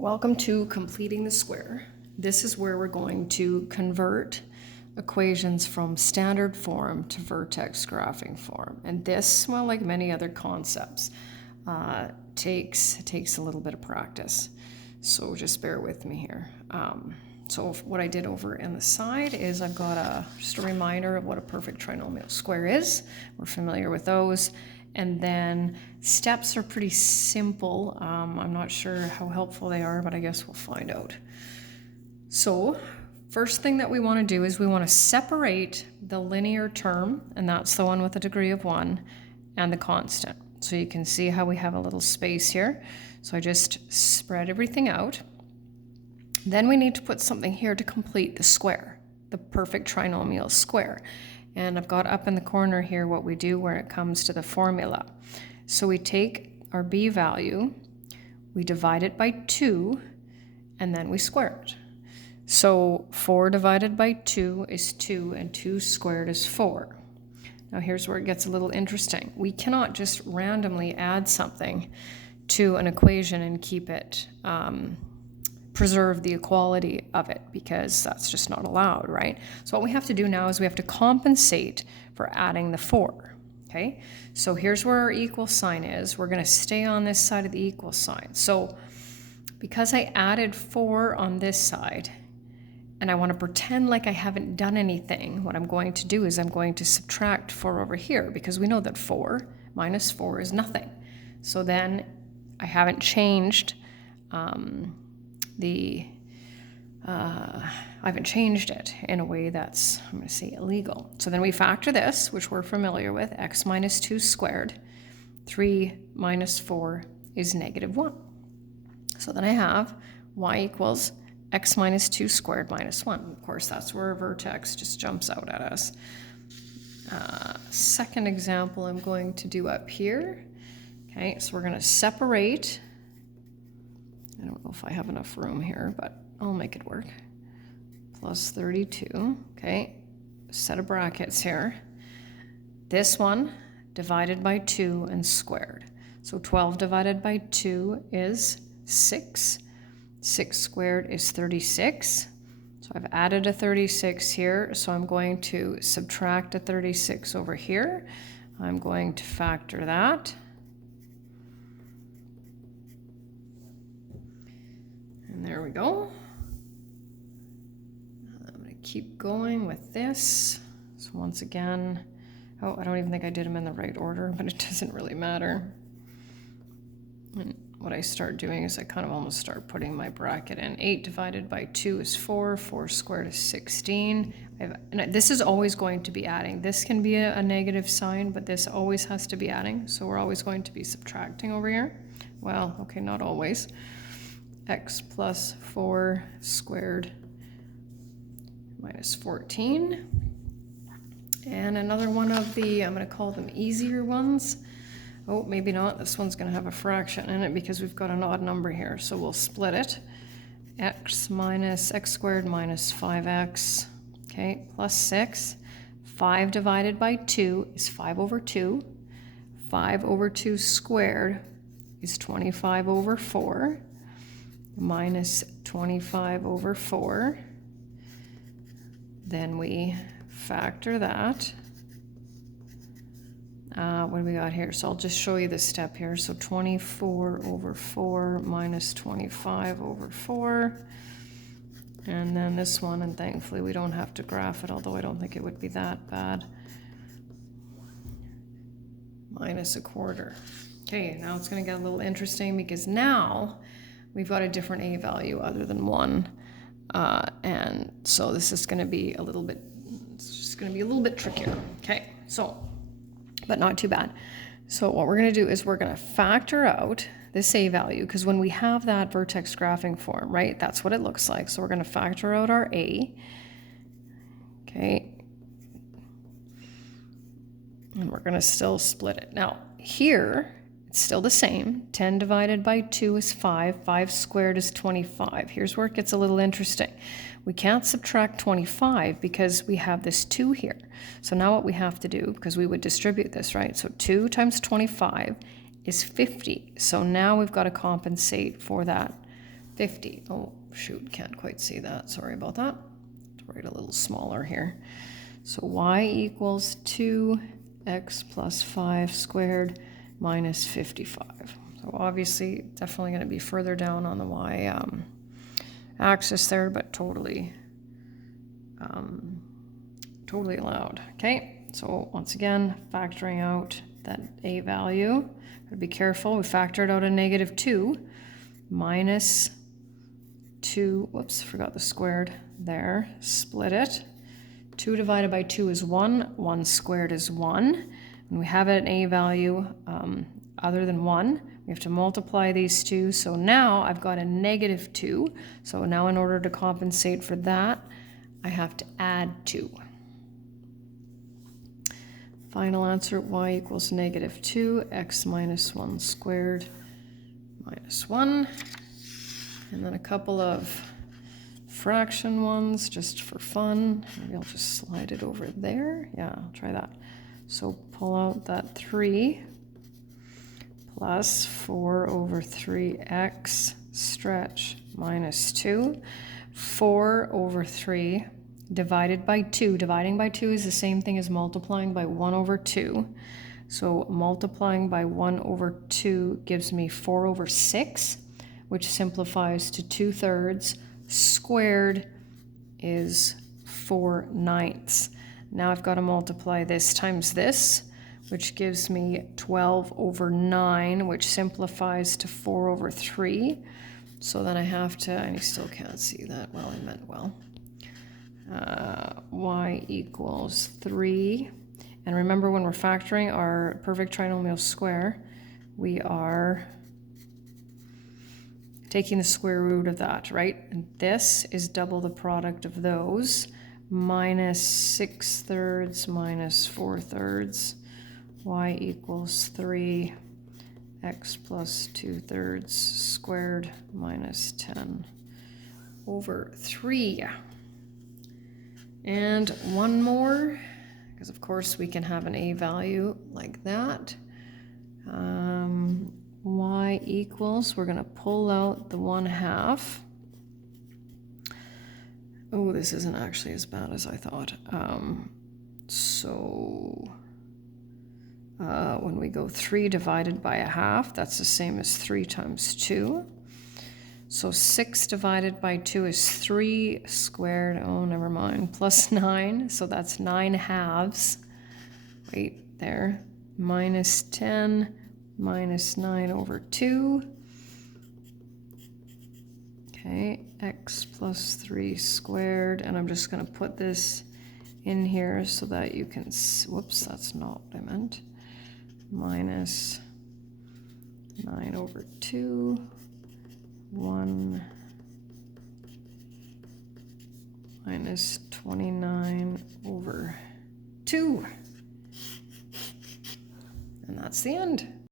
Welcome to Completing the Square. This is where we're going to convert equations from standard form to vertex graphing form. And this, well, like many other concepts, takes a little bit of practice. So just bear with me here. So what I did over in the side is I've got just a reminder of what a perfect trinomial square is. We're familiar with those. And then steps are pretty simple. I'm not sure how helpful they are, but I guess we'll find out. So first thing that we want to do is we want to separate the linear term, and that's the one with a degree of 1, and the constant. So you can see how we have a little space here. So I just spread everything out. Then we need to put something here to complete the square, the perfect trinomial square. And I've got up in the corner here what we do when it comes to the formula. So we take our b value, we divide it by 2, and then we square it. So 4 divided by 2 is 2, and 2 squared is 4. Now here's where it gets a little interesting. We cannot just randomly add something to an equation and keep it preserve the equality of it, because that's just not allowed, right? So what we have to do now is we have to compensate for adding the 4, okay? So here's where our equal sign is. We're going to stay on this side of the equal sign. So because I added 4 on this side, and I want to pretend like I haven't done anything, what I'm going to do is I'm going to subtract 4 over here, because we know that 4 minus 4 is nothing. So then I haven't changed I haven't changed it in a way that's, I'm going to say, illegal. So then we factor this, which we're familiar with, x minus 2 squared. 3 minus 4 is negative 1. So then I have y equals x minus 2 squared minus 1. Of course, that's where a vertex just jumps out at us. Second example I'm going to do up here. Okay, so we're going to separate. I don't know if I have enough room here, but I'll make it work. Plus 32, okay, set of brackets here. This one divided by 2 and squared. So 12 divided by 2 is 6. 6 squared is 36. So I've added a 36 here, so I'm going to subtract a 36 over here. I'm going to factor that. And there we go. I'm going to keep going with this. So once again, oh, I don't even think I did them in the right order, but it doesn't really matter. And what I start doing is I kind of almost start putting my bracket in. 8 divided by 2 is 4. 4 squared is 16. And this is always going to be adding. This can be a negative sign, but this always has to be adding. So we're always going to be subtracting over here. Well, okay, not always. X plus 4 squared minus 14. And another one of the, I'm going to call them easier ones. Oh, maybe not. This one's going to have a fraction in it because we've got an odd number here. So we'll split it. X minus x squared minus 5x, okay, plus 6. 5 divided by 2 is 5 over 2. 5 over 2 squared is 25 over 4. Minus 25 over 4. Then we factor that. What do we got here? So I'll just show you the step here. So 24 over 4 minus 25 over 4. And then this one, and thankfully we don't have to graph it, although I don't think it would be that bad. Minus a quarter. Okay, now it's going to get a little interesting because now we've got a different a value other than 1. And so this is going to be a little bit, it's just going to be a little bit trickier. Okay, so, but not too bad. So what we're going to do is we're going to factor out this a value, because when we have that vertex graphing form, right, that's what it looks like. So we're going to factor out our a. Okay. And we're going to still split it. Now, here, it's still the same. 10 divided by 2 is 5. 5 squared is 25. Here's where it gets a little interesting. We can't subtract 25 because we have this 2 here. So now what we have to do, because we would distribute this, right? So 2 times 25 is 50. So now we've got to compensate for that 50. Oh, shoot, can't quite see that. Sorry about that. I'll write a little smaller here. So y equals 2x plus 5 squared minus 55. So obviously, definitely going to be further down on the y axis there, but totally allowed. Okay, so once again, factoring out that a value. Gotta be careful. We factored out a -2 minus 2. Whoops, forgot the squared there. Split it. 2 divided by 2 is 1. 1 squared is 1. And we have an a value other than 1. We have to multiply these two. So now I've got a -2. So now in order to compensate for that, I have to add 2. Final answer, y equals -2, x minus 1 squared minus 1. And then a couple of fraction ones just for fun. Maybe I'll just slide it over there. Yeah, I'll try that. So pull out that 3 plus 4/3x stretch minus 2. 4/3 divided by 2. Dividing by 2 is the same thing as multiplying by 1/2. So multiplying by 1/2 gives me 4/6, which simplifies to 2/3. Squared is 4/9. Now I've got to multiply this times this, which gives me 12/9, which simplifies to 4/3. So then I have to, and you still can't see that. Well, I meant well. Y equals 3. And remember, when we're factoring our perfect trinomial square, we are taking the square root of that, right? And this is double the product of those. Minus 6/3 minus 4/3. Y equals 3. X plus 2/3 squared minus 10/3. And one more, because of course we can have an a value like that. Y equals, we're going to pull out the 1/2. Oh, this isn't actually as bad as I thought. When we go 3 divided by 1/2, that's the same as 3 times 2. So 6 divided by 2 is 3 squared, oh, never mind, plus 9. So that's 9/2. Wait, there. Minus 10 minus 9/2. Okay, x plus 3 squared. And I'm just going to put this in here so that you can, whoops, that's not what I meant. Minus 9/2. 1 minus 29/2. And that's the end.